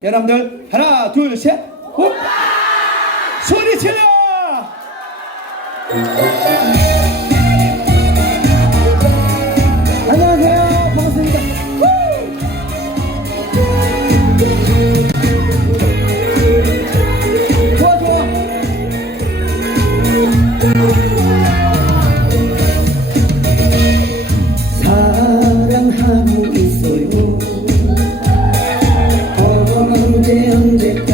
여러분들 하나 둘 셋 소리 질러! 안녕하세요. 반갑습니다. 후! 좋아 좋아.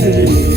say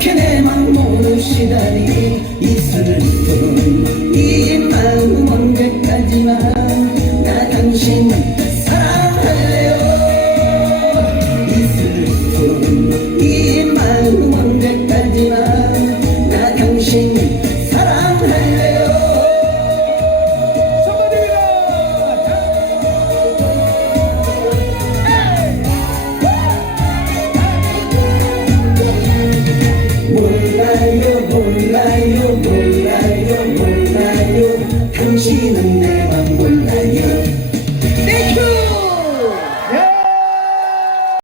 이렇게 내 맘 모르시다니 이 슬픔 이 마음 언제까지나 나 당신 사랑할래요. 이 슬픔 이 마음 언제까지나 나 당신 name gonna let you